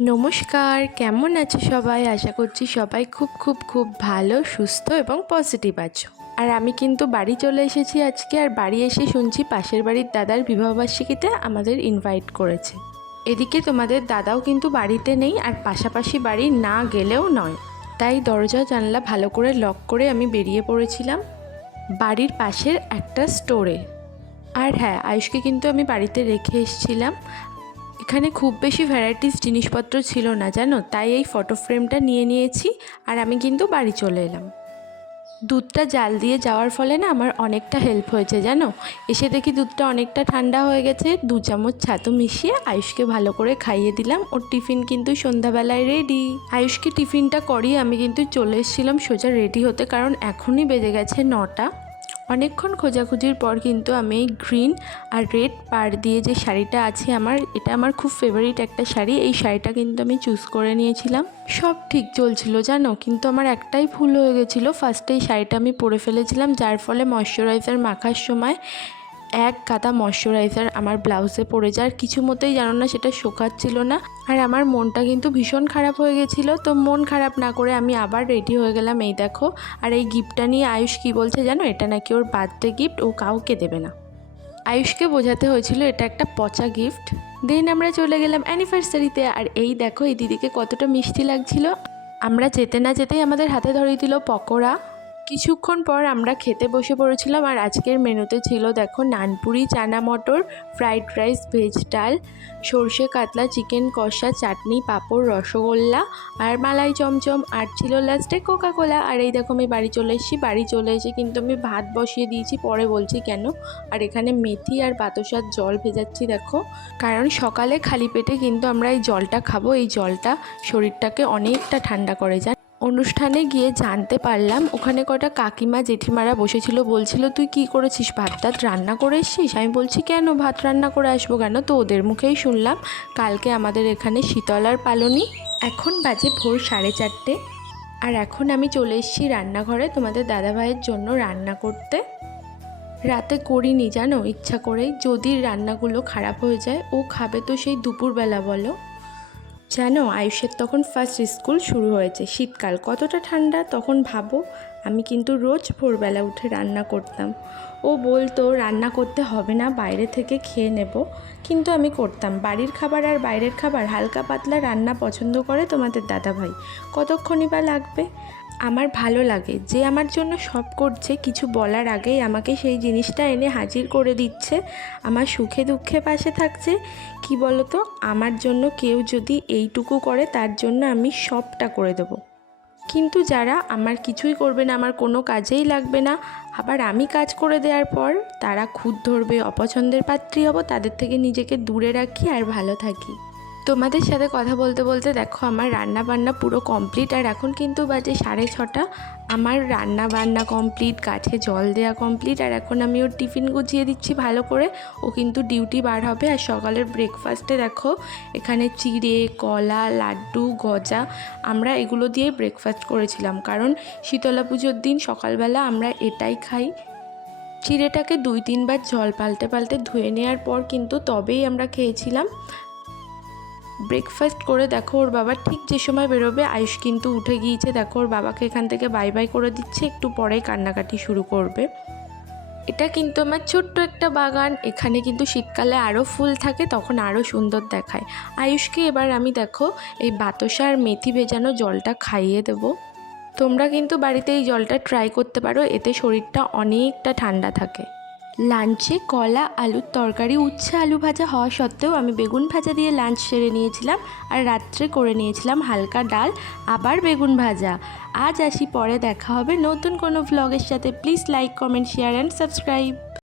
নমস্কার, কেমন আছো সবাই? আশা করছি সবাই খুব খুব খুব ভালো, সুস্থ এবং পজিটিভ আছো। আর আমি কিন্তু বাড়ি চলে এসেছি আজকে, আর বাড়ি এসে শুনছি পাশের বাড়ির দাদার বিবাহবার্ষিকীতে আমাদের ইনভাইট করেছে। এদিকে তোমাদের দাদাও কিন্তু বাড়িতে নেই, আর পাশাপাশি বাড়ি না গেলেও নয়। তাই দরজা, জানলা ভালো করে লক করে আমি বেরিয়ে পড়েছিলাম বাড়ির পাশের একটা স্টোরে আর হ্যাঁ আয়ুষকে কিন্তু আমি বাড়িতে রেখে এসেছিলাম। এখানে খুব বেশি ভ্যারাইটিস জিনিসপত্র ছিল না, জানো? তাই এই ফটো ফ্রেমটা নিয়ে নিয়েছি আর আমি কিন্তু বাড়ি চলে এলাম। দুধটা জাল দিয়ে যাওয়ার ফলে না আমার অনেকটা হেল্প হয়েছে, জানো? এসে দেখি দুধটা অনেকটা ঠান্ডা হয়ে গেছে। দু চামচ ছাতু মিশিয়ে আয়ুষকে ভালো করে খাইয়ে দিলাম। ওর টিফিন কিন্তু সন্ধ্যাবেলায় রেডি আয়ুষকে টিফিনটা করিয়ে আমি কিন্তু চলে এসেছিলাম সোজা রেডি হতে, কারণ এখনই বেজে গেছে নটা। অনেকক্ষণ খোঁজাখুঁজির পর কিন্তু আমি এই গ্রিন আর রেড পার দিয়ে যে শাড়িটা আছে আমার, এটা আমার খুব ফেভারিট একটা শাড়ি। এই শাড়িটা কিন্তু আমি চুজ করে নিয়েছিলাম। সব ঠিক চলছিল, জানো? কিন্তু আমার একটাই ভুল হয়ে গেছিল। ফার্স্টে এই শাড়িটা আমি পরে ফেলেছিলাম, যার ফলে ময়শ্চারাইজার মাখার সময় এক গাদা ময়শ্চারাইজার আমার ব্লাউজে পড়ে যায়। আর কিছু মতেই জানো না, সেটা শোকাচ্ছিল না। আর আমার মনটা কিন্তু ভীষণ খারাপ হয়ে গেছিল। তো মন খারাপ না করে আমি আবার রেডি হয়ে গেলাম। এই দেখো, আর এই গিফটটা নিয়ে আয়ুষ কী বলছে জানো? এটা নাকি ওর বার্থডে গিফট ও কাউকে দেবে না। আয়ুষকে বোঝাতে হয়েছিল, এটা একটা পচা গিফট দেন আমরা চলে গেলাম অ্যানিভার্সারিতে আর এই দেখো, এই দিদিকে কতটা মিষ্টি লাগছিল। আমরা যেতে না যেতেই আমাদের হাতে ধরিয়ে দিল পকোড়া। কিছুক্ষণ পর আমরা খেতে বসে পড়েছিলাম আর আজকের মেনুতে ছিল, দেখো, নানপুরি, চানা মটর, ফ্রাইড রাইস, ভেজ ডাল, সর্ষে কাতলা, চিকেন কষা, চাটনি, পাঁপড়, রসগোল্লা আর মালাই চমচম আর ছিল লাস্টে কোকা কোলা আর এই দেখো, আমি বাড়ি চলে এসেছি, বাড়ি চলে এসে কিন্তু আমি ভাত বসিয়ে দিয়েছি, পরে বলছি কেন? আর এখানে মেথি আর বাতাসার জল ভেজাচ্ছি, দেখো। কারণ সকালে খালি পেটে কিন্তু আমরা এই জলটা খাব, এই জলটা শরীরটাকে অনেকটা ঠান্ডা করে যায় অনুষ্ঠানে গিয়ে জানতে পারলাম, ওখানে কটা কাকিমা জেঠিমারা বসেছিল, বলছিল, তুই কি করেছিস? ভাত টাত রান্না করে এসছিস? আমি বলছি, কেন ভাত রান্না করে আসব কেন? তো ওদের মুখেই শুনলাম, কালকে আমাদের এখানে শীতলার পালনি। এখন বাজে ভোর সাড়ে চারটে, আর এখন আমি চলে এসেছি রান্নাঘরে তোমাদের দাদাভাইয়ের জন্য রান্না করতে। রাতে করিনি, জানো? ইচ্ছা করেই যদি রান্নাগুলো খারাপ হয়ে যায়, ও খাবে তো সেই দুপুরবেলা, বলো? জানো আয়ুষের তখন ফার্স্ট স্কুল শুরু হয়েছে। শীতকাল কতটা ঠান্ডা তখন ভাবো। আমি কিন্তু রোজ ভোরবেলা উঠে রান্না করতাম। ও বলতো, রান্না করতে হবে না, বাইরে থেকে খেয়ে নেব। কিন্তু আমি করতাম। বাড়ির খাবার আর বাইরের খাবার হালকা পাতলা রান্না পছন্দ করে তোমাদের দাদাভাই। কতক্ষণই বা লাগবে? আমার ভালো লাগে। যে আমার জন্য সব করছে, কিছু বলার আগেই আমাকে সেই জিনিসটা এনে হাজির করে দিচ্ছে। আমার সুখে দুঃখে পাশে থাকছে। কি বলতো? আমার জন্য কেউ যদি এইটুকু করে, তার জন্য আমি সবটা করে দেবো। কিন্তু যারা আমার কিছুই করবে না, আমার কোনো কাজেই লাগবে না, আবার আমি কাজ করে দেওয়ার পর তারা খুদ ধরবে, অপছন্দের পাত্রী হব, তাদের থেকে নিজেকে দূরে রাখি আর ভালো থাকি। তোমাদের সাথে কথা বলতে বলতে দেখো আমার রান্না বান্না পুরো কমপ্লিট আর এখন কিন্তু বাজে সাড়ে ছটা। আমার রান্না বান্না কমপ্লিট গাছে জল দেওয়া কমপ্লিট আর এখন আমি ওর টিফিন গুছিয়ে দিচ্ছি ভালো করে। ও কিন্তু ডিউটি বার হবে, আর সকালের ব্রেকফাস্টে দেখো, এখানে চিড়ে, কলা, লাড্ডু, গজা, আমরা এগুলো দিয়ে ব্রেকফাস্ট করেছিলাম। কারণ শীতলা পুজোর দিন সকালবেলা আমরা এটাই খাই। চিড়েটাকে দুই তিনবার জল পাল্টে পাল্টে ধুয়ে নেওয়ার পর কিন্তু তবেই আমরা খেয়েছিলাম। ব্রেকফাস্ট করে দেখো ওর বাবা ঠিক যে সময় বেরোবে, আয়ুষ কিন্তু উঠে গিয়েছে। দেখো ওর বাবাকে এখান থেকে বাই বাই করে দিচ্ছে, একটু পরেই কান্নাকাটি শুরু করবে। এটা কিন্তু আমার ছোট্ট একটা বাগান। এখানে কিন্তু শীতকালে আরও ফুল থাকে, তখন আরও সুন্দর দেখায়। আয়ুষকে এবার আমি দেখো, এই বাতাসা আর মেথি ভেজানো জলটা খাইয়ে দেবো। তোমরা কিন্তু বাড়িতে এই জলটা ট্রাই করতে পারো, এতে শরীরটা অনেকটা ঠান্ডা থাকে। লাঞ্চে কলা, আলুর তরকারি, উচ্ছে আলু ভাজা হওয়া সত্ত্বেও আমি বেগুন ভাজা দিয়ে লাঞ্চ সেরে নিয়েছিলাম আর রাত্রে করে নিয়েছিলাম হালকা ডাল, আবার বেগুন ভাজা। আজ আসি, পরে দেখা হবে। নতুন কোনো ভ্লগের সাথে। Please like comment share and subscribe